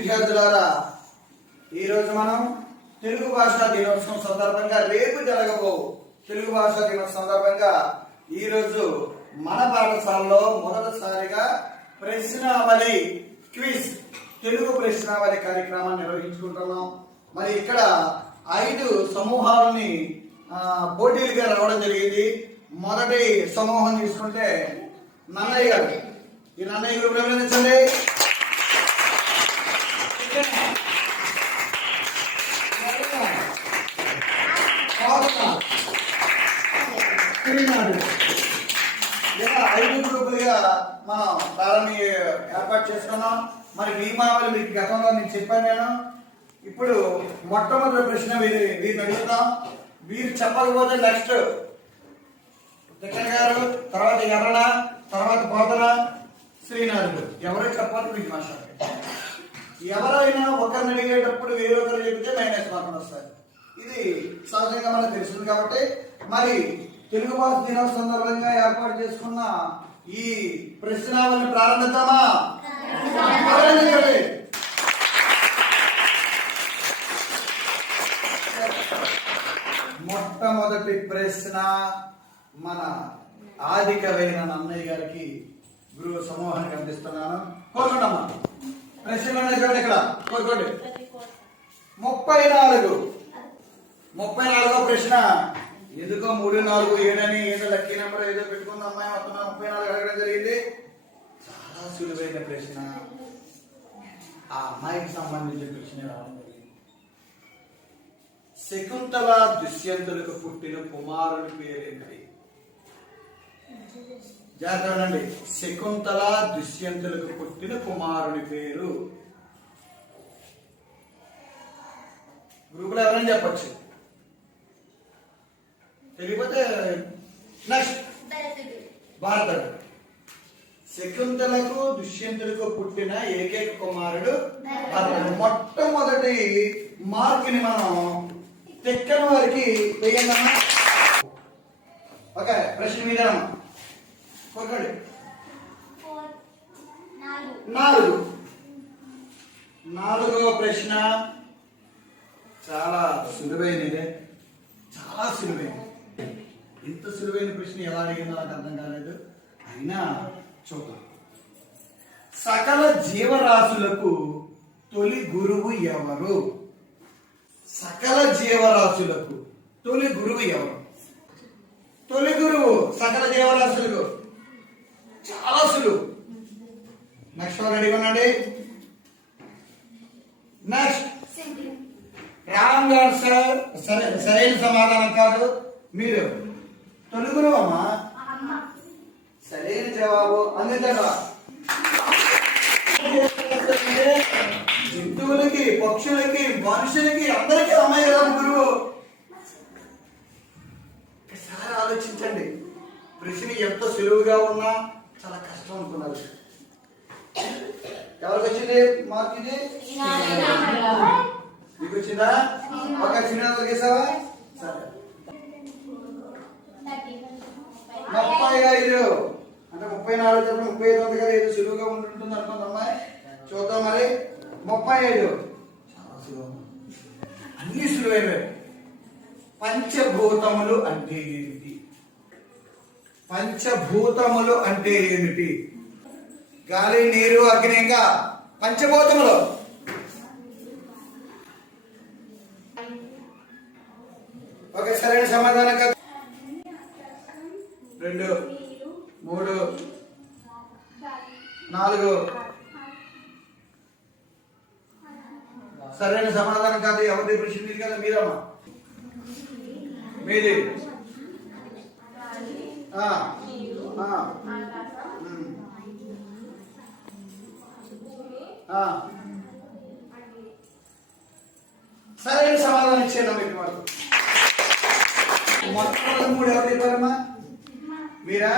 విద్యార్థులారా, ఈరోజు మనం తెలుగు భాషా దినోత్సవం సందర్భంగా రేపు జరగబో తెలుగు భాషా దినోత్సవం సందర్భంగా ఈరోజు మన పాఠశాలలో మొదటిసారిగా ప్రశ్నావళి క్విజ్ తెలుగు ప్రశ్నావళి కార్యక్రమాన్ని నిర్వహించుకుంటున్నాం. మరి ఇక్కడ 5 సమూహాలని పోటీలుగా రావడం జరిగింది. మొదటి సమూహం తీసుకుంటే నన్నయ్య గారు. ఈ నన్నయ్య గారు అభినందించండి. ఇలా 5 గ్రూపులుగా మనం ప్రారంభ ఏర్పాటు చేసుకున్నాం. మరి నియమావళి మీకు గతంలో నేను చెప్పాను. నేను ఇప్పుడు మొట్టమొదటి ప్రశ్న వీరిని అడుగుతాం. వీరు చెప్పకపోతే నెక్స్ట్ దిక్కన గారు, తర్వాత ఎర్రన, తర్వాత పోతన, శ్రీనాథుడు ఎవరో చెప్పాలి మీకు మాట్లాడారు. ఎవరైనా ఒకరిని అడిగేటప్పుడు వేరొకరు చెబితే మైనస్ మార్కులు వస్తాయి. ఇది సహజంగా మనకు తెలుస్తుంది. కాబట్టి మరి తెలుగు భాష దినోత్సవం సందర్భంగా ఏర్పాటు చేసుకున్న ఈ ప్రశ్నావళిని ప్రారంభిద్దామా? మొట్టమొదటి ప్రశ్న మన ఆది కవైన నన్నయ్య గారికి గురువు సమూహానికి అందిస్తున్నాను. కోరుకోండమ్మా. ప్రశ్నలు చూడండి, ఇక్కడ కోరుకోండి. 34వ ప్రశ్న. ఎందుకో 3, 4, 7 అని ఏదో లక్కీ నెంబర్ ఏదో పెట్టుకుంది అమ్మాయి. మొత్తం 34 అడగడం జరిగింది. చాలా సులువైన ప్రశ్న. ఆ అమ్మాయికి సంబంధించిన ప్రశ్న రావడం జరిగింది. శకుంతల దుష్యంతులకు పుట్టిన కుమారుడి పేరేంటి? జాగ్రత్త. శకుంతల దుష్యంతులకు పుట్టిన కుమారుడి పేరు. గ్రూపులో ఎవరైనా చెప్పచ్చు. తెలియకపోతే నెక్స్ట్ భారతుడు. శకుంతలకు దుష్యంతులకు పుట్టిన ఏకైక కుమారుడు భారతుడు. మొట్టమొదటి మార్కుని మనం తెక్కని వారికి వేయండి. ఓకే, ప్రశ్న మీద కోరుకోండి. 4వ ప్రశ్న చాలా సులువైనదే. చాలా సులువైనది. ఇంత సులువైన ప్రశ్న ఎలా అడిగిందో నాకు అర్థం కాలేదు. అయినా చూద్దాం. సకల జీవరాశులకు తొలి గురువు ఎవరు? సకల జీవరాశులకు తొలి గురువు ఎవరు? తొలి గురువు సకల జీవరాశులకు చాలా సులువు. నెక్స్ట్ రెడీ ఉన్నాండి. Next wrong answer. సరైన సమాధానం కాదు. మీరు తొలి గురువు అమ్మా. సరైన జవాబు అందించండి. జంతువులకి, పక్షులకి, మనుషులకి అందరికీ అమ్మాయి గురువు. ఒకసారి ఆలోచించండి. ప్రశ్న ఎంత సులువుగా ఉన్నా చాలా కష్టం అనుకున్నారు. ఎవరికి వచ్చింది మార్క్? ఇది మీకు వచ్చిందా? ఒక శ్రీనాథ్ గీసావా? సరే. 35 అంటే 34 చెప్పిన 35 ఉంది కదా. ఏదో సులువుగా ఉంటుంటుంది అనుకుంది అమ్మాయి. చూద్దాం మరి. 35 చాలా సులువు. అన్ని సులువైనవి. పంచభూతములు అంటే ఏమిటి? పంచభూతములు అంటే ఏమిటి? గాలి, నీరు, అగ్ని, ఇంకా పంచభూతములు. ఓకే, సరైన సమాధానం కాదు. 2, 3, 4 సరైన సమాధానం కాదు. ఎవరి ప్రశ్న మీది కదా? మీరమ్మా. మీది. సరైన సమాధానం ఇచ్చేయండి మీకు. వాళ్ళు మొట్టమొదటి 3 ఎవరు చెప్పారమ్మా? మీరా?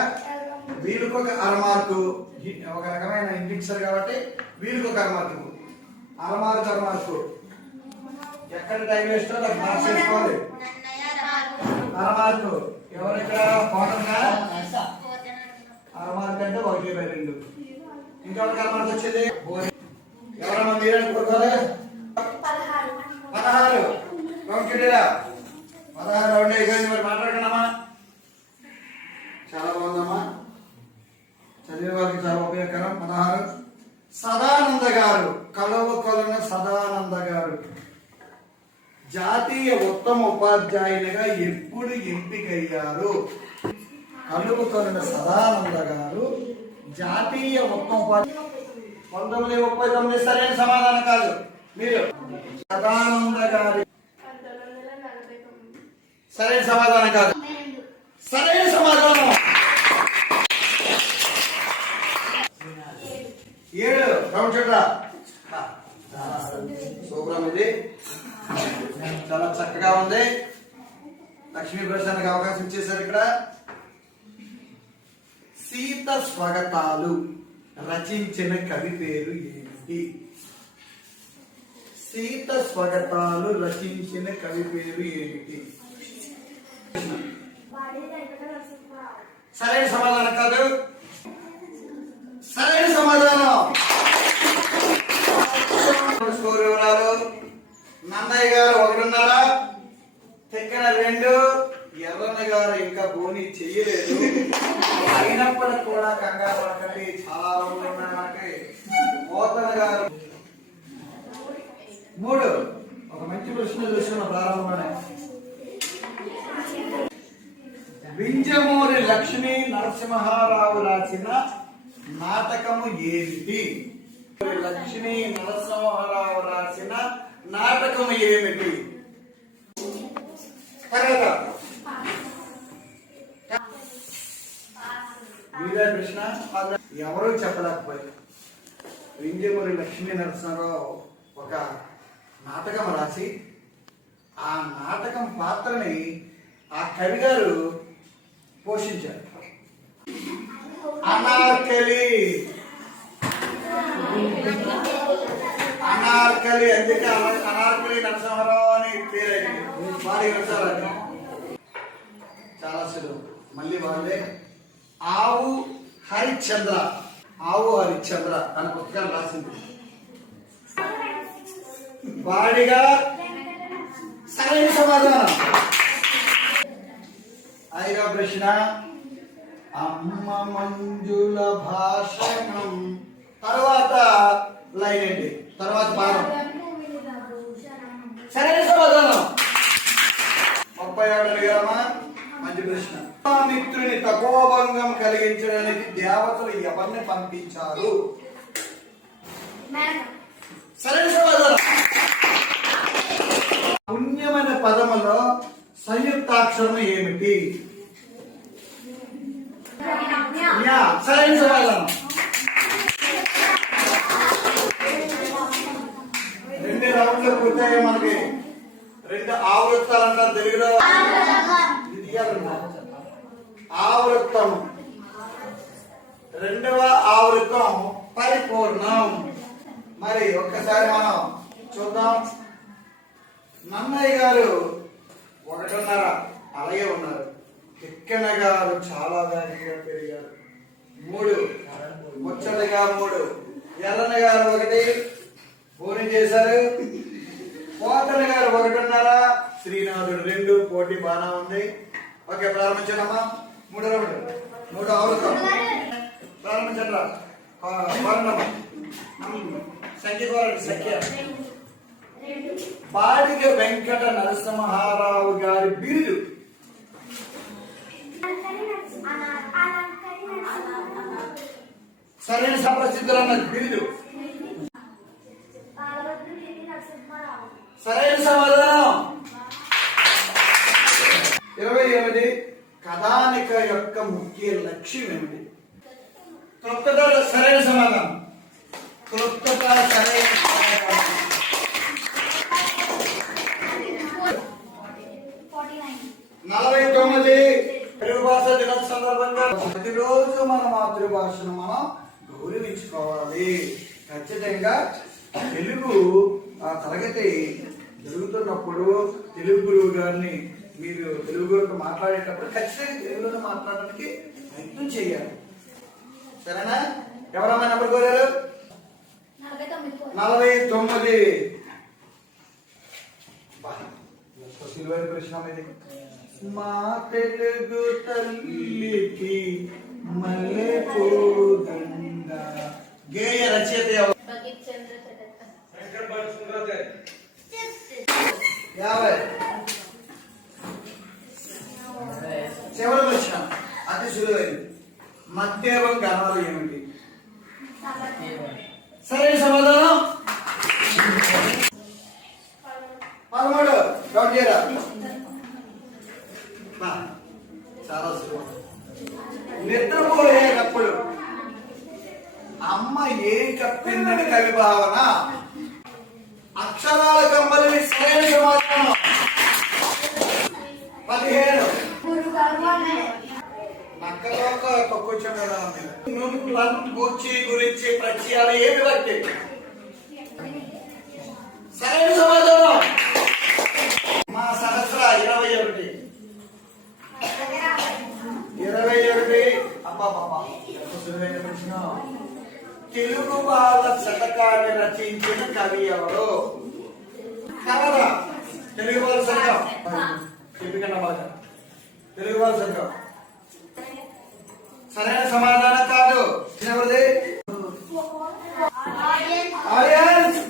వీళ్ళకి ఒక అరమార్కు. ఒక రకమైన ఇండిక్సర్ కాబట్టి వీళ్ళకి ఒక అరమార్కు. అరమార్కు ఎక్కడ టైం వేస్టో నాకు మార్క్స్ వేసుకోవాలి. అరమార్కు ఎవరు ఇక్కడ? పోతంగా అరమార్క్ అంటే 1/2. ఇంకా కర్మానికి వచ్చేది ఎవరమ్మా మీరని కోరుకోలే 16 కౌంటెడరా 16 ఉండే ఇక మరి మాట్లాడకనమ్మా చాలా బాగుందమ్మా చదివే వారికి చాలా ఉపయోగకరం 16 సదానంద గారు కలవ కొలన సదానంద గారు జాతీయ ఉత్తమ ఉపాధ్యాయునిగా ఎప్పుడు ఎంపికయ్యారు కలువ కొలన సదానంద గారు జాతీయ ఉత్తమ ఉపాధ్యాయు 1939 సరైన సమాధానం కాదు మీరు సదానంద గారి సరైన సమాధానం కాదు సరైన సమాధానం 7 రౌండ్ చూడరా సూపర్ ఇది చాలా చక్కగా ఉంది లక్ష్మీ ప్రసాద్కి అవకాశం ఇచ్చేసారు ఇక్కడ సీత స్వాగతాలు రచించిన కవి పేరు ఏమిటి సీత స్వాగతాలు రచించిన కవి పేరు ఏమిటి సరైన సమాధానం కాదు సరైన సమాధానం స్కోర్ వివరాలు నన్నయ్య గారు 1.5 తెక్కన 2 ఎర్రన్న గారు ఇంకా బోని చెయ్యలేదు అయినప్పటికి కూడా కంగారు పడకండి చాలా రోజులు ఉన్నాయి మనకి పోతన గారు 3 ఒక మంచి ప్రశ్న చూసుకున్న ప్రారంభంలోనే వింజమూరి లక్ష్మీ నరసింహారావు రాసిన నాటకము ఏమిటి లక్ష్మీ నరసింహారావు రాసిన నాటకము ఏమిటి మీరే ప్రశ్న ఎవరూ చెప్పలేకపోయారు వింజమూరి లక్ష్మీ నరసింహారావు ఒక నాటకం రాసి ఆ నాటకం పాత్రని ఆ కవి గారు పోషించారు అనార్కలి అనార్కలి అందుకే అనార్కలి నరసింహారావు అని పేరైంది వారి నరసాలని చాలా సులువు మళ్ళీ వాళ్ళే ఆవు హరిశ్చంద్ర అనే పుస్తకాలు రాసింది వాడిగా సరైన సమాధానం 5వ ప్రశ్న అమ్మ మంజుల భాషణం తర్వాత లైన్ ఏంటి తర్వాత పాదం సరైన సమాధానం 37 అడిగామా మంచి ప్రశ్న మిత్రుని తపోభంగం కలిగించడానికి దేవతలు ఎవరిని పంపించారు సరైన సమాధానం పుణ్యమైన పదములో సంయుక్తాక్షరం ఏమిటి సరైన సమాధానం 2 రౌండ్లు పూర్తయ్యే మనకి 2 ఆవృత్తాలు అంటారు తెలుగులో ఆవృత్తం 2వ ఆవృత్తం పరిపూర్ణం మరి ఒక్కసారి మనం చూద్దాం నన్నయ్య గారు 1.5 అలాగే ఉన్నారు తిక్కన గారు చాలా వేగంగా పెరిగారు 3 ముచ్చటగా 3 ఎర్రన్న గారు 1 పోనీ చేశారు పోతన గారు 1.5 శ్రీనాథుడు 2 పోటీ బాగా ఉంది ఓకే ప్రారంభించడమ్మా 3 ఆవృతం ప్రారంభించండి సంఖ్య బాడిగ వెంకట నరసింహారావు గారి బిరుదు సరైన సప్రసిద్ధులన్న బిరుదు సరైన సమాధానం 28 కథానిక యొక్క ముఖ్య లక్ష్యం ఏమిటి క్లుప్తత సరైన సమాధానం క్లుప్తత సరైన సమాధానం 49 తెలుగు భాష దినోత్సవం సందర్భంగా ప్రతిరోజు మన మాతృభాషను మనం గౌరవించుకోవాలి ఖచ్చితంగా తెలుగు తరగతి జరుగుతున్నప్పుడు తెలుగు గురువు గారిని మీరు తెలుగు గురువుతో మాట్లాడేటప్పుడు ఖచ్చితంగా తెలుగులో మాట్లాడడానికి ప్రయత్నం చేయాలి సరేనా ఎవరమ్మా నెంబర్ కోరారు 49. సిల్వర్ ప్రశ్న ఇది. మా తెలుగు తల్లికి మల్లెపూదండ. గేయ రచయిత ఎవరు? 50. చివరి ప్రశ్న అతి సులువైనది. మధ్యవం గణాలు ఏమిటి? సరైన సమాధానం 13. డౌట్ చేయరా? చాలా సులువు. నిద్రపోయేటప్పుడు అమ్మ ఏం కప్పిందని కవి భావన. అక్షరాల కంపలిని సరైన సమాధానం 15. నక్కలోక గూర్చి గురించి ప్రత్యయాలు ఏమి బట్టి? సరైన సమాధానం మా సహస్ర 21. 21. అబ్బాబా తెలుగు బాల శతకాన్ని రచించిన కవి ఎవరు? కవరా? తెలుగు బాల శతకం చెప్పికన్నా బాగా తెలుగు బాల శతకం. సరైన సమాధానం కాదు. ఎవరిది? ఆడియన్స్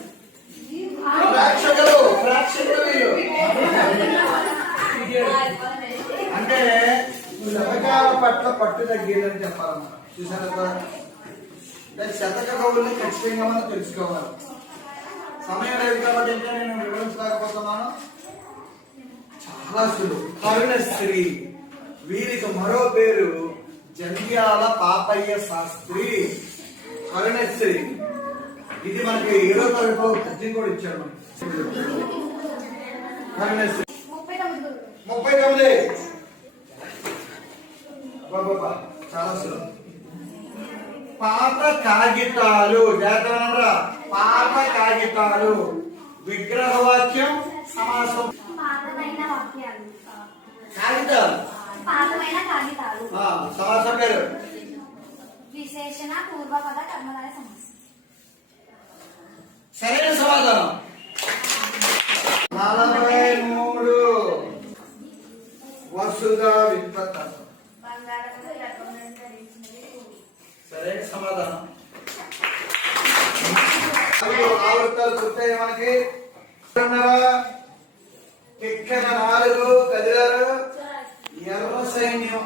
ప్రేక్షకులు వీళ్ళు. అంటే శతకాల పట్ల పట్టు తగ్గేదని చెప్పాలన్నమాట. చూసారు కదా? శతక కవుల్ని ఖచ్చితంగా మనం తెలుసుకోవాలి. సమయం లేదు కాబట్టి ఇంకా నేను వివరించలేకపోతున్నాను. చాలా సులువు. కరుణశ్రీ. వీరికి మరో పేరు జంధ్యాల పాపయ్య శాస్త్రి. కరుణశ్రీ. ఇది మనకి 7వ తరగతిలో పద్యం కూడా ఇచ్చాడు మనకి. కరుణశ్రీ 39. చాలా సులువు. పాత కాగితాలు. జాగ్రత్త. పాత కాగితాలు విగ్రహవాక్యం సమాసం. కాగితాలు సమాసం పేరు. విశేషణ పూర్వపద కర్మధారయ సమాసం. సరైన సమాధానం 43. వసుగా విత్పత్తి. సరైన సమాధానం. ఆవృత్తాలు పూర్తయ్యాయి మనకి. ఎక్కడ 4 కదిలారు. ఎర్ర సైన్యం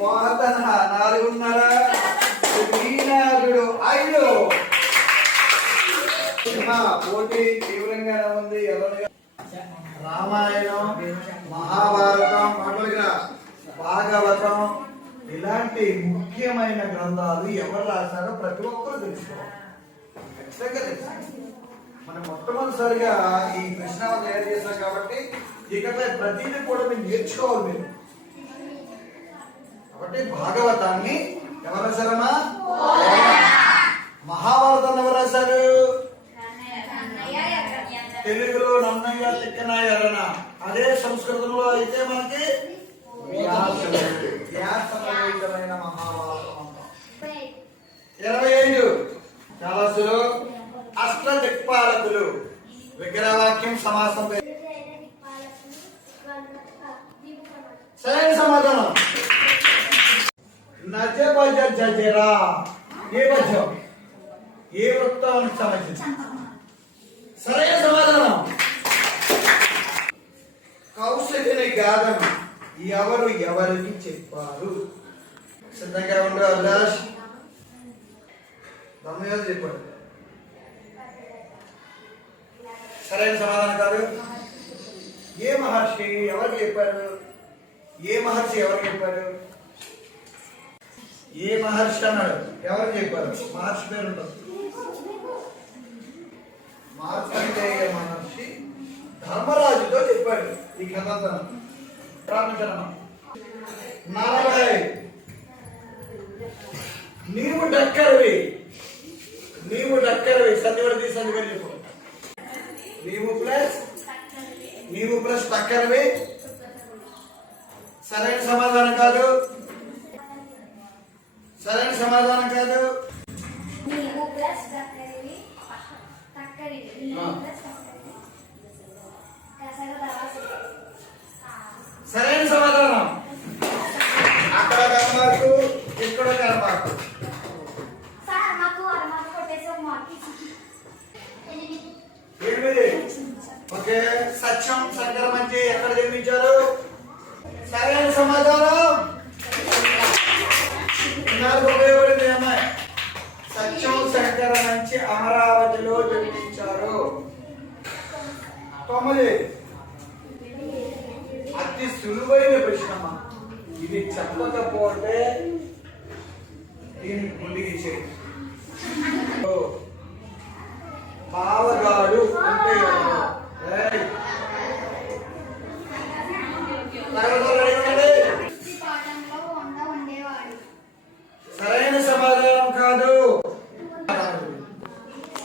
4:30. ఈనాడు 5. పోటీ తీవ్రంగానే ఉంది. రామాయణం, మహాభారతం, భాగవతం ఇలాంటి ముఖ్యమైన గ్రంథాలు ఎవరు రాశారో ప్రతి ఒక్కరు తెలుసుకోవాలి. ఖచ్చితంగా తెలుసు. మనం మొట్టమొదటిసారిగా ఈ కృష్ణావతి తయారు చేశాం కాబట్టి ఇకపై ప్రతిదీ కూడా మీరు నేర్చుకోవాలి. మీరు కాబట్టి భాగవతాన్ని ఎవరు రాశారమ్మా? మహాభారతాన్ని ఎవరు రాశారు? తెలుగులో నన్నయ్య తిక్కనాయ ఎర్రన. అదే సంస్కృతంలో అయితే మనకి వ్యాసమైన మహాభారతం. 25. చాలా సులువు. అష్టదిక్పాలకులు విగ్రహవాక్యం సమాసం. సరైన సమాధానం నజబజ జజరా. ఏ పద్యం? ఏ వృత్తానికి సంబంధించి? సరైన సమాధానం కౌశల్యని గాథను ఎవరు ఎవరికి చెప్పారు? సిద్ధంగా ఉండు అభిలాష్. దమ్మయ్య చెప్పాడు. సరైన సమాధానం కాదు. ఏ మహర్షి ఎవరికి చెప్పారు? ఏ మహర్షి ఎవరికి చెప్పారు? ఏ మహర్షి అన్నాడు? ఎవరు చెప్పారు? మహర్షి పేరు ఉండదు. మార్కండేయ మహర్షి ధర్మరాజుతో చెప్పాడు ఈ కథ. ప్రారంభించడం 40. నీవు డక్కరివి. సంధివడి సంధివడి చెప్పు. నీవు ప్లస్ డక్కరివి. సరైన సమాధానం కాదు. సరైన సమాధానం కాదు. నీవు ప్లస్ తక్కడివి తక్కడివి నీవు ప్లస్ తక్కడివి కసగ దవాసి సరైన సమాధానం. అక్కడ కర్మాకు, ఇక్కడ కర్మాకు. సార్ మాకు అరమాకు కొట్టేసి ఒక మార్క్ ఎనిమిది. ఓకే. సత్యం శంకర మంచి ఎక్కడ జన్మించారు? సరైన సమాధానం. నాకు ఉపయోగపడింది అమ్మాయి. సత్యం శంకర మంచి అమరావతిలో జన్మించారు. 9. అతి సులువైన ప్రశ్నమా ఇది. చెప్పకపోతే దీన్ని గుండిగిసే. పావగాడు అంటే ఎవరు? ఏయ్. పాఠంలో ఉండేవాడు. సరైన సమాధానం కాదు.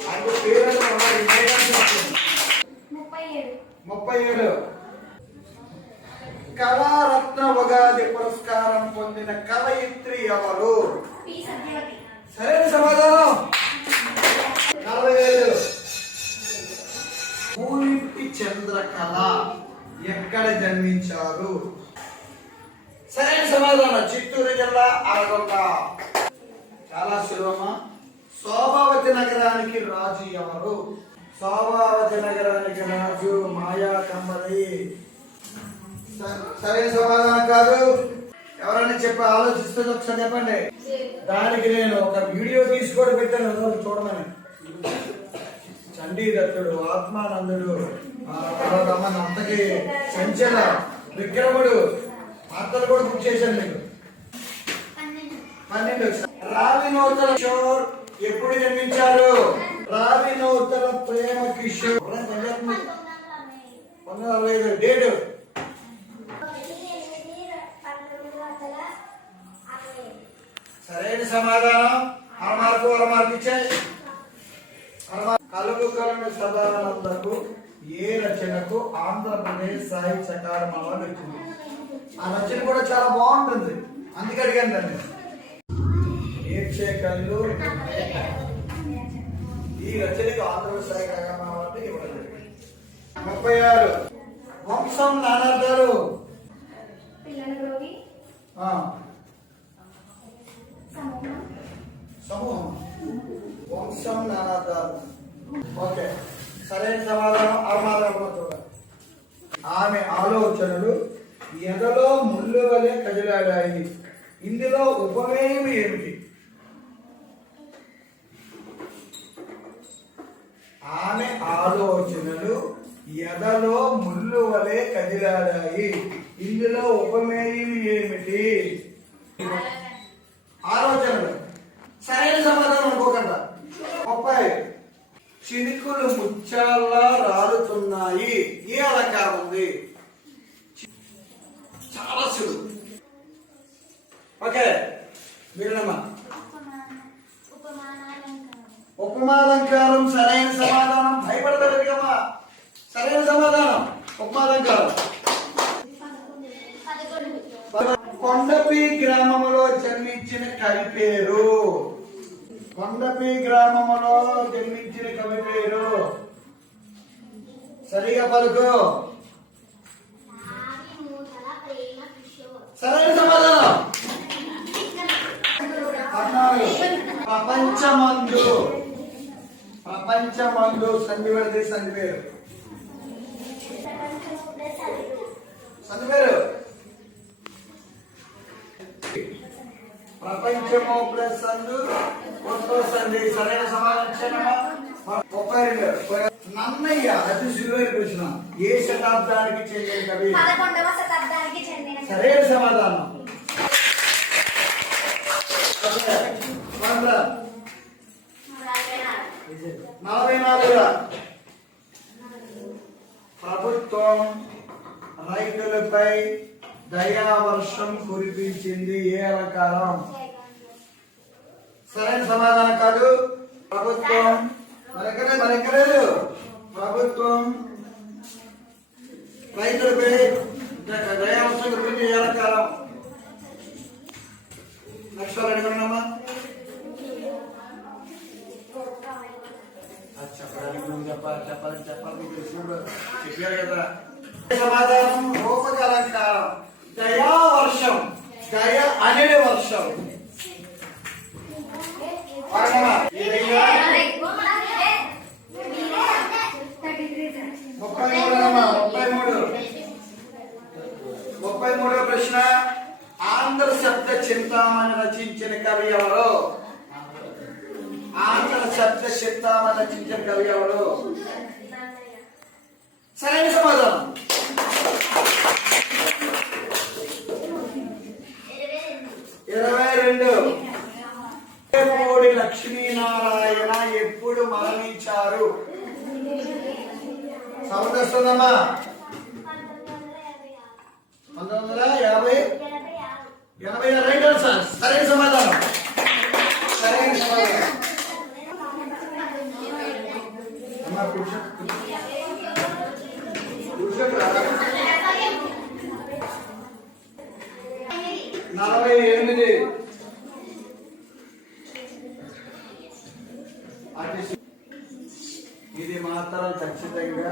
ఆయన పేరు 37. కళారత్న ఉగాది పురస్కారం పొందిన కవయిత్రి ఎవరు? పి సత్యవతి. సరైన సమాధానం. 45. పూలింటి చంద్రకళ ఎక్కడ జన్మించారు? సరైన సమాధానం చిత్తూరు జిల్లా అరగొండ. చాలా సులభమా. శోభావతి నగరానికి రాజు ఎవరు? శోభావతి నగరానికి రాజు మాయా కంబలి. సరైన సమాధానం కాదు. ఎవరైనా చెప్పి ఆలోచిస్తే ఒకసారి చెప్పండి. దానికి నేను ఒక వీడియో తీసుకొని పెట్టాను, చూడమని. చండీదత్తుడు, ఆత్మానందుడు, తర్వాత అమ్మ అంతకి సంచల విక్రముడు పాత్రలు కూడా బుక్ చేశాను మీకు. 12. రావినూతల కిషోర్ ఎప్పుడు జన్మించారు? రావినూతల ప్రేమ కిషోర్ 1945. డేట్? సరైన సమాధానం. అరమార్కు ఇచ్చాయి. కలుగు కలుగు సదానందకు ఏ రచనకు ఆంధ్రప్రదేశ్ సాహిత్య అకాడమీ అవార్డు వచ్చింది? ఆ రచన కూడా చాలా బాగుంటుంది, అందుకే అడిగాను దాన్ని. ఏడ్చే కళ్ళు. ఈ రచనకు ఆంధ్రప్రదేశ్ సాహిత్య అకాడమీ అవార్డు ఇవ్వలేదు. 36. వంశం నానార్థాలు. సమూహం. వంశం నానార్థాలు. ఓకే. సరైన సమాధానం అరమాదరమ్మ. ఆమె ఆలోచనలు ఎదలో ముళ్ళు వలె కదిలాడాయి. ఇందులో ఉపమేయం ఏమిటి? ఆమె ఆలోచనలు ఎదలో ముళ్ళు వలె కదిలాడాయి. ఇందులో ఉపమేయం ఏమిటి? ఆలోచనలు. సరైన సమాధానం అనుకోకుండా. 30. చినుకులు ముత్యాల్లా రాలుతున్నాయి. ఏ అలంకారం ఉంది? చాలా సులువు. ఓకే. మీరమ్మా. ఉపమాలంకారం సరైన సమాధానం. భయపడదమ్మా. సరైన సమాధానం ఉపమాలంకారం. కొండపి గ్రామంలో జన్మించిన కవి పేరు? కొండపి గ్రామంలో జన్మించిన కవి పేరు? సరిగా పలుకు. సరైన సమాధానం. 14. ప్రపంచమందు సంధి పెడితే సంధి పేరు? సంధి పేరు ప్రపంచము ప్లస్ సంధు సంధి. సరైన సమాధానం. 32. నన్నయ్య అతి సులువైన ప్రశ్న. ఏ శతాబ్దానికి చెందిన కవి? 11వ శతాబ్దానికి చెందిన. సరైన సమాధానం. 44. ప్రభుత్వం రైతులపై దయావర్షం కురిపించింది. ఏ అలంకారం? సరైన సమాధానం కాదు. ప్రభుత్వం మరెక్కలేదు. ప్రభుత్వం రైతులపై దయావర్షం కురిపించే ఏ అలంకారం? అక్షరాలు అడుగున్నామా చెప్పడానికి నువ్వు చెప్పాలి మీకు తెలిసినప్పుడు చెప్పారు కదా. సమాధానం రూపక అలంకారం దయా వర్షం దయ అనేది వర్షం. వాడమా? ఈ విధంగా 33వ ప్రశ్న ఆంధ్ర శబ్ద చింతామణి రచించిన కవి ఎవరు? ఆంధ్ర శబ్ద చింతామణి రచించిన కవి ఎవరు? సరైన సమాధానం. 22 కోడి లక్ష్మీనారాయణ ఎప్పుడు మరణించారు? సౌండ్ వస్తుందమ్మా. 1986. Right answer. సరైన సమాధానం. సరైన సమాధానం. అమ్మా కూర్చో. 48. ఇది మాత్రం ఖచ్చితంగా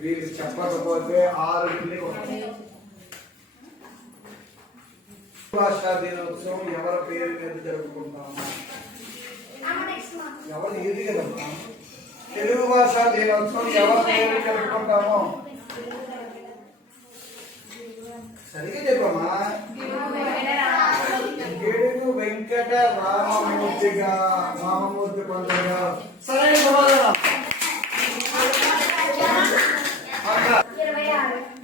వీరు చెప్పకపోతే 6 వస్తాయి. భాషా దినోత్సవం ఎవరి పేరు మీద జరుపుకుంటాము? ఎవరు ఏది కదమ్మా? తెలుగు భాషా దినోత్సవం ఎవరి పేరు జరుపుకుంటాము? సరిగ్గా చెప్పమ్మా. గెడుగు వెంకట రామమూర్తి పండుగ. సరైన సమాధానం.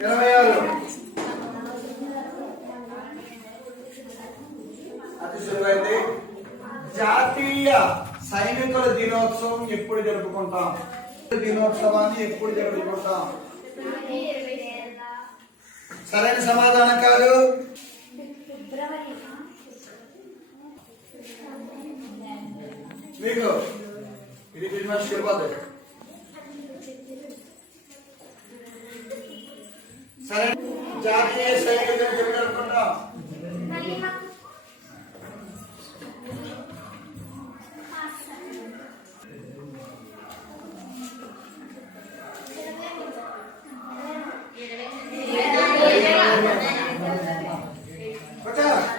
26. అతి సులువైంది. జాతీయ సైనికుల దినోత్సవం ఎప్పుడు జరుపుకుంటాం? దినోత్సవాన్ని ఎప్పుడు జరుపుకుంటాం? సరైన సమాధానం కాదు. మీకు ఇది క్రిస్మస్ చెప్పదు. సరే జాతీయ సైనికులు ఎప్పుడు జరుపుకుంటాం?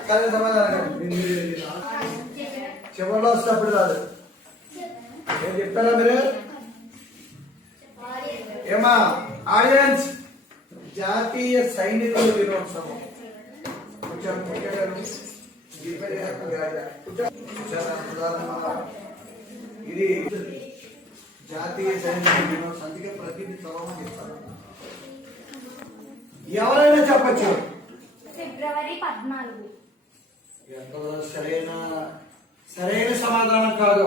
సరైన సమాధానం చివరిలో వస్తేప్పుడు రాదు. ఏం చెప్తారా మీరు? ఏమా ఆడియన్స్, జాతీయ సైనికుల దినోత్సవం ఇది జాతీయ సైనికుల దినోత్సవం. అందుకే ప్రతిదీ చదవమని చెప్తారు. ఎవరైనా చెప్పచ్చు. ఫిబ్రవరి 14. సరైన సమాధానం కాదు.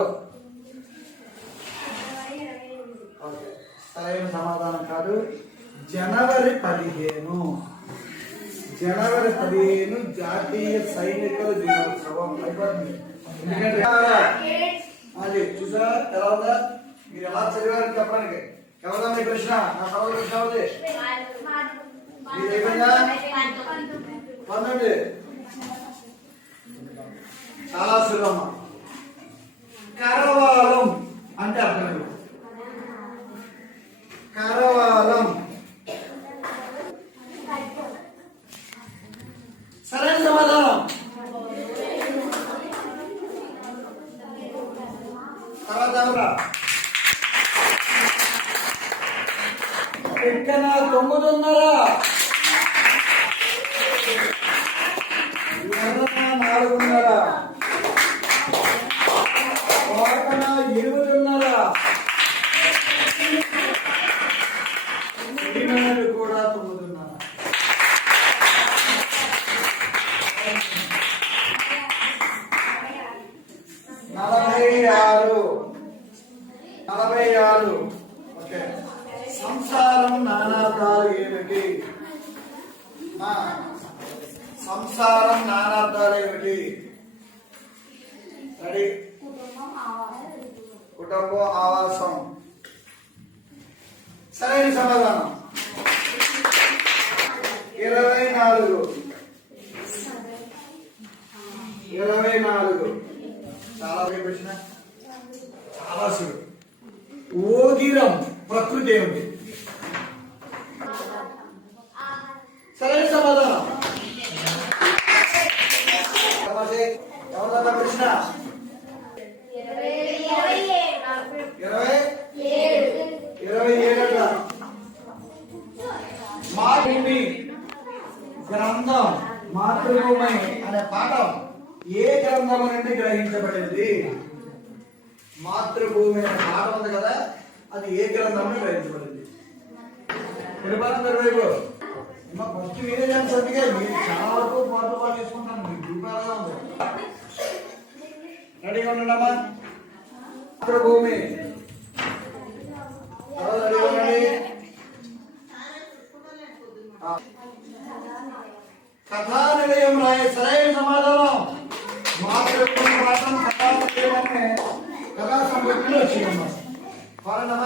సరైన సమాధానం కాదు. జనవరి 15. జనవరి 15 జాతీయ సైనికుల దినోత్సవం. ఎందుకంటే అది చూసా ఎలా ఉందా? మీరు ఎలా చదివారని చెప్పడానికి ఎవరిదా మీ ప్రశ్న? నా తర్వాత ప్రశ్న అవుతుంది. మీరు అయిపోయిందా? 19. చాలా సులభం. కరవాలం అంటే అర్థం. కరవాలం. సరైన సమాధానం. తర్వాత ఇక్కడ 9:30. 4:30. 8:30. కూడా 9:30. 46. ఓకే. సంసారం నానార్థాలు ఏమిటి? సంసారం నానార్థాలు ఏమిటి? రెడీ? కుటుంబం, ఆవాసం. సరైన సమాధానం. 24. 24 చాలా ప్రశ్న, చాలా సులువు. ఓగిరం ప్రకృతి ఏమిటి? సరైన సమాధానం. ఎవరన్నా ప్రశ్న? 27 మాతృభూమి గ్రంథం, మాతృభూమి అనే పాఠం ఏ గ్రంథం నుండి గ్రహించబడింది? మాతృభూమి అనే పాఠం ఉంది కదా, అది ఏ గ్రంథం నుండి గ్రహించబడింది? వైపు ఫస్ట్ మీరే చదివితే మీరు చాలా వరకు పాటలు తీసుకుంటాను, మీకు రూపాయలుగా ఉంది. రెడీగా ఉండమ్మా. మాతృభూమి కథానిలయం రాయ. సరైన సమాధానం. మాతృభూమి పాఠం కథానిలయం అనే కథా సంపుటిలో వచ్చిందమ్మా. 47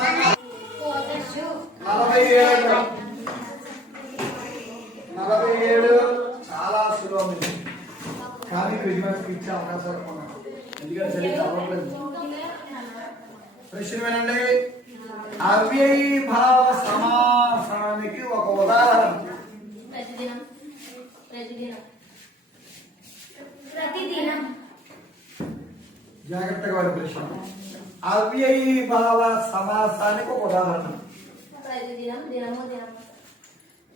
చాలా సులభం, కానీ బిజినెస్ ఇచ్చే అవకాశాలు ఉన్నాయి, ఎందుకంటే సరిగ్గా చదవట్లేదు. ప్రశ్న వినండి. అవ్యయీభావ సమాసానికి ఒక ఉదాహరణ. జాగ్రత్తగా వాడి ప్రశ్న. అవ్యయీభావ సమాసానికి ఒక ఉదాహరణ.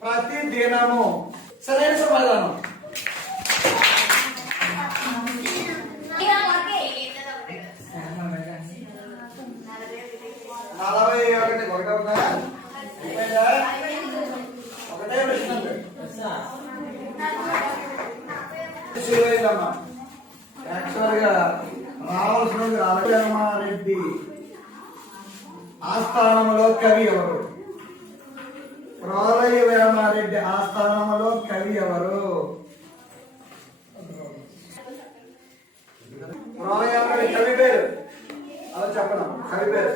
ప్రతిదినము. సరైన సమాధానం. 41 ఒకటే ఉన్నాయా? ఒకటే ప్రశ్న సులువైందమ్మా. యాక్చువల్ గా రావాల్సిన రామచంద్రారెడ్డి ఆస్థానంలో కవి ఎవరు? ప్రోలయ వేమారెడ్డి ఆస్థానంలో కవి ఎవరు? ప్రోలయ కవి పేరు అలా చెప్పడం, కవి పేరు.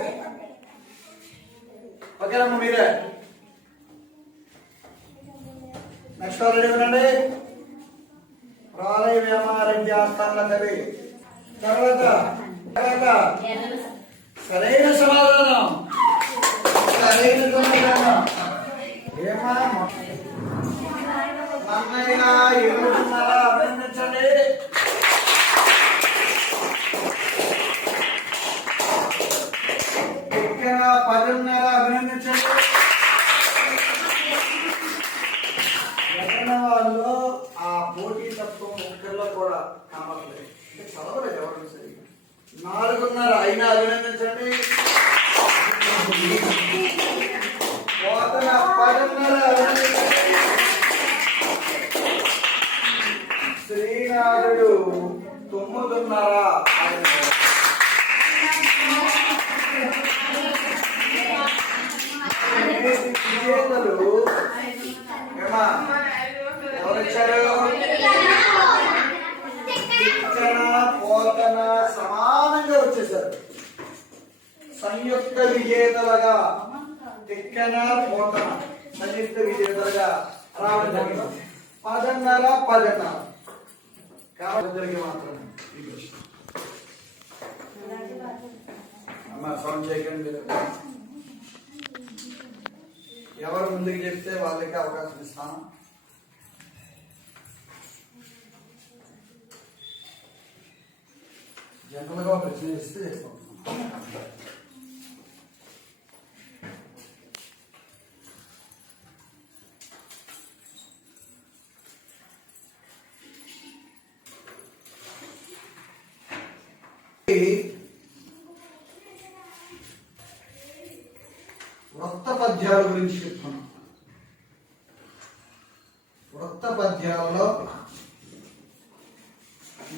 ఓకేనమ్మా, మీరే నెక్స్ట్ ఆల్రెడీ వినండి. ప్రోలయ వేమారెడ్డి ఆస్థానంలో కవి. తర్వాత సరైన సమాధానం. సరైన సమాధానం. ఏమా అన్నయ్య 7:30 అభినందించండి. ఇక్కడ 10:30 అభినందించండి. ఎక్కడ వాళ్ళు ఆ పోటీ తత్వం ఒక్కరిలో కూడా కావట్లేదు, అంటే చదవలేదు ఎవరు సరిగ్గా. 4:30 అయినా అభినందించండి. 10:30 శ్రీనాథుడు 9:30. విజేతలు ఎవరిచ్చారు? పోతన సమానంగా వచ్చేసారు. సంయుక్త విజేతలుగా తిక్కన పోతన సంయుక్త విజేతలుగా రావడం జరిగింది. 10:30 కాబట్టి మాత్రమే ఈ ప్రశ్న. అమ్మ సౌండ్ చేయకండి. ఎవరు ముందుకు చెప్తే వాళ్ళకి అవకాశం ఇస్తాను. జనరల్ గా ప్రశ్న ఇస్తే చేస్తాం. వృత్త పద్యాల గురించి చెప్తున్నాం. వృత్త పద్యాలలో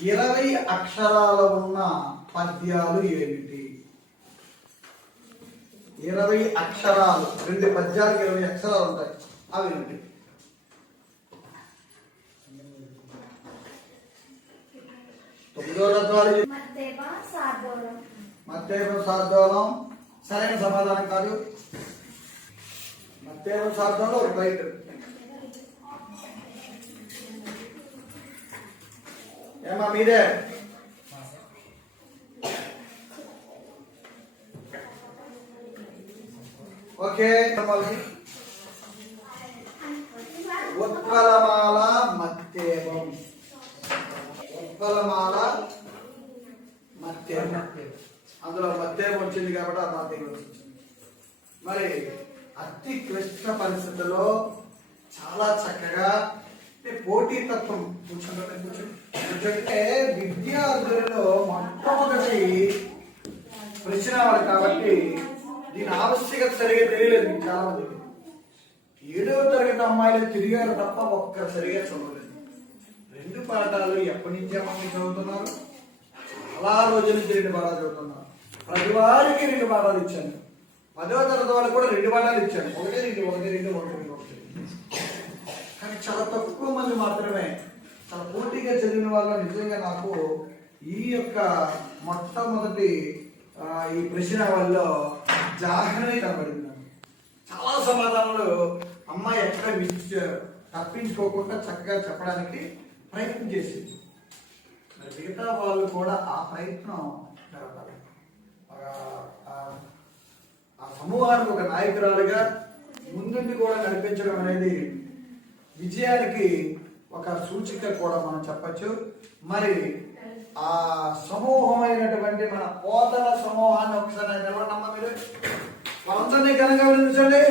20 అక్షరాలు ఉన్న పద్యాలు ఏమిటి? 20 అక్షరాలు, 2 పద్యాలకు 20 అక్షరాలు ఉంటాయి, అవి ఏమిటి? మత్తేప సార్దోలం సరైన సమాధానం కాదు. మత్తేప సార్దోలం ఒక బయట. ఏమా మీరే ఓకే. ఉత్పలమాల మత్తేవం. ఉత్పలమాల మత్తేవం, అందులో మత్తేవం వచ్చింది కాబట్టి అది నాకు వచ్చింది. మరి అతి క్లిష్ట పరిస్థితుల్లో చాలా చక్కగా పోటీతత్వం కూర్చుంటే విద్యార్థులలో మొట్టమొదటి ప్రశ్నవాడు కాబట్టి దీని ఆవశ్యకత సరిగా తెలియలేదు మీకు చాలా మందికి. 7వ తరగతి అమ్మాయిలు తిరిగారు తప్ప ఒక్కరు సరిగా చదవలేదు. 2 పాఠాలు ఎప్పటి నుంచి అమ్మాయి చదువుతున్నారు, చాలా రోజుల నుంచి 2 పాఠాలు చదువుతున్నారు. ప్రతి వారికి 2 పాఠాలు ఇచ్చాను. 10వ తరగతి వాళ్ళకి కూడా 2 పాఠాలు ఇచ్చాను. 1 2 1 2 కానీ చాలా తక్కువ మంది మాత్రమే చాలా పోటీగా చదివిన వాళ్ళు. నిజంగా నాకు ఈ యొక్క మొట్టమొదటి ఈ ప్రశ్న వల్ల జాగ్రత్త కనబడింది. చాలా సమాధానాలు అమ్మాయి ఎక్కడ తప్పించుకోకుండా చక్కగా చెప్పడానికి ప్రయత్నం చేసింది. మరి మిగతా వాళ్ళు కూడా ఆ ప్రయత్నం జరగాలి. ఆ సమూహానికి ఒక నాయకురాలుగా ముందుండి కూడా నడిపించడం అనేది విజయానికి ఒక సూచిక కూడా మనం చెప్పచ్చు. మరి ఆ సమూహమైనటువంటి మన పోతన సమూహాన్ని ఒకసారి నిలబడమ్మా మీరు. వాళ్ళందరినీ కనుక వినిపించండి.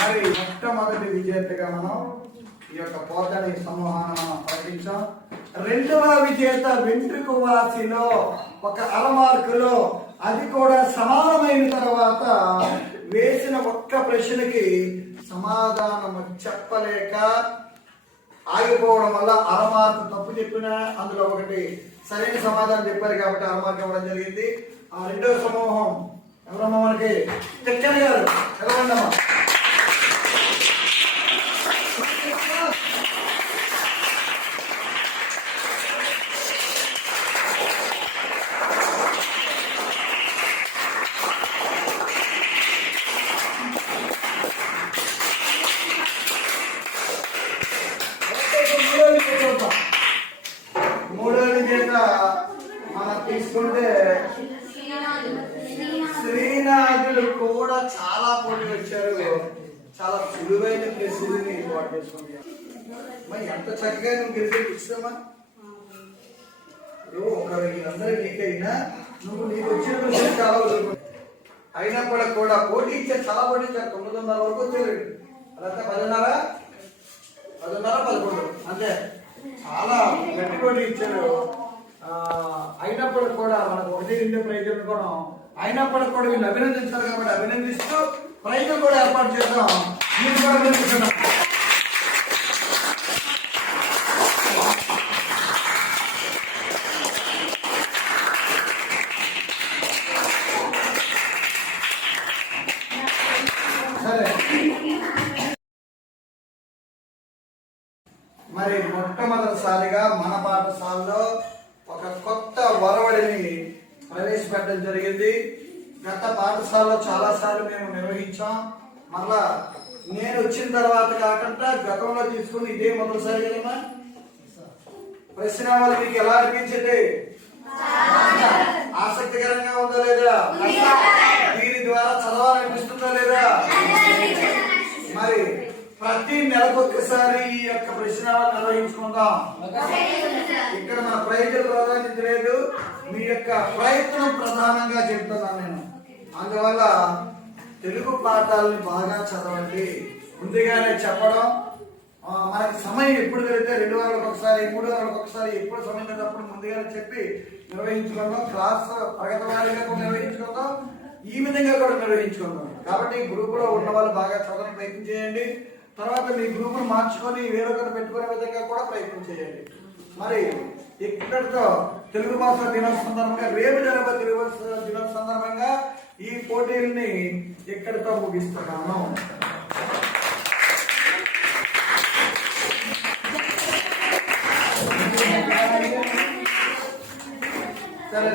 మరి మొట్టమొదటి విజేతగా మనం ఈ యొక్క పోతని సమూహాన్ని మనం ప్రకటించాం. 2వ విజేత వెంట్రుక వాసిలో 1 అర మార్కులో, అది కూడా సమానమైన తర్వాత వేసిన ఒక్క ప్రశ్నకి సమాధానం చెప్పలేక ఆగిపోవడం వల్ల అర మార్కు తప్పు చెప్పినా అందులో ఒకటి సరైన సమాధానం చెప్పారు కాబట్టి అర మార్కు ఇవ్వడం జరిగింది. ఆ 2వ సమూహం ఎవరమ్మా మనకి? తెక్కన గారు ఎవరమ్మా? మనం తీసుకుంటే శ్రీనాథులు కూడా చాలా పోటీ వచ్చారు. చాలా సులువైన ప్రశ్నని ఏర్పాటు చేసుకుంటారు. మరి ఎంత చక్కగా నువ్వు గెలిచే ఇస్తామా? అందరూ నీకైనా నువ్వు నీకు వచ్చిన ప్రశ్న చాలా అయినప్పటికి కూడా పోటీ ఇచ్చారు. చాలా పోటీ ఇచ్చారు. 9:30 వరకు వచ్చారు. అదంతా 10:30 11 అంతే. చాలా గట్టి పోటీ ఇచ్చారు. అయినప్పటికి కూడా మనకు 1 2 ప్రైజ్ అనుకోవడం. అయినప్పటికి కూడా వీళ్ళు అభినందించారు కాబట్టి అభినందిస్తూ ప్రైజ్ కూడా ఏర్పాటు చేద్దాం. మీరు కూడా అభినందిస్తున్నాం. సరే, మరి మొట్టమొదటిసారిగా మన పాఠశాలలో ఒక కొత్త వరవడిని ప్రవేశపెట్టడం జరిగింది. గత పాఠశాలలో చాలా సార్లు మేము నిర్వహించాం. మళ్ళా నేను వచ్చిన తర్వాత కాకుండా గతంలో తీసుకుని ఇదే మొదటిసారి కదమ్మా. ప్రశ్న మీకు ఎలా అనిపించింది? ఆసక్తికరంగా ఉందా లేదా? దీని ద్వారా చదవాలనిపిస్తుందా లేదా? మరి ప్రతి నెలకొకసారి ఈ యొక్క ప్రశ్నలు నిర్వహించుకుందాం. ఇక్కడ మన ప్రైజులు ప్రాధాన్యత లేదు, మీ యొక్క ప్రయత్నం ప్రధానంగా చెప్తున్నాను నేను. అందువల్ల తెలుగు పాఠాలను బాగా చదవండి. ముందుగానే చెప్పడం, మనకి సమయం ఎప్పుడు దొరికితే 2 వారాలకు ఒకసారి 3 వారాలకు ఒకసారి ఎప్పుడు సమయం లేనప్పుడు ముందుగానే చెప్పి నిర్వహించుకుందాం. క్లాస్ తరగతి వారీగా కూడా నిర్వహించుకుందాం, ఈ విధంగా కూడా నిర్వహించుకుందాం. కాబట్టి గ్రూప్ లో ఉన్న వాళ్ళు బాగా చదవడానికి ప్రయత్నం చేయండి. తర్వాత మీ గ్రూపును మార్చుకొని వేరొకరు పెట్టుకునే విధంగా కూడా ప్రయత్నం చేయండి. మరి ఇక్కడితో తెలుగు భాష దినోత్సవం సందర్భంగా రేపు జరగబోయే తెలుగు భాష దినోత్సవం సందర్భంగా ఈ పోటీల్ని ఇక్కడితో ముగిస్తున్నాను. సరే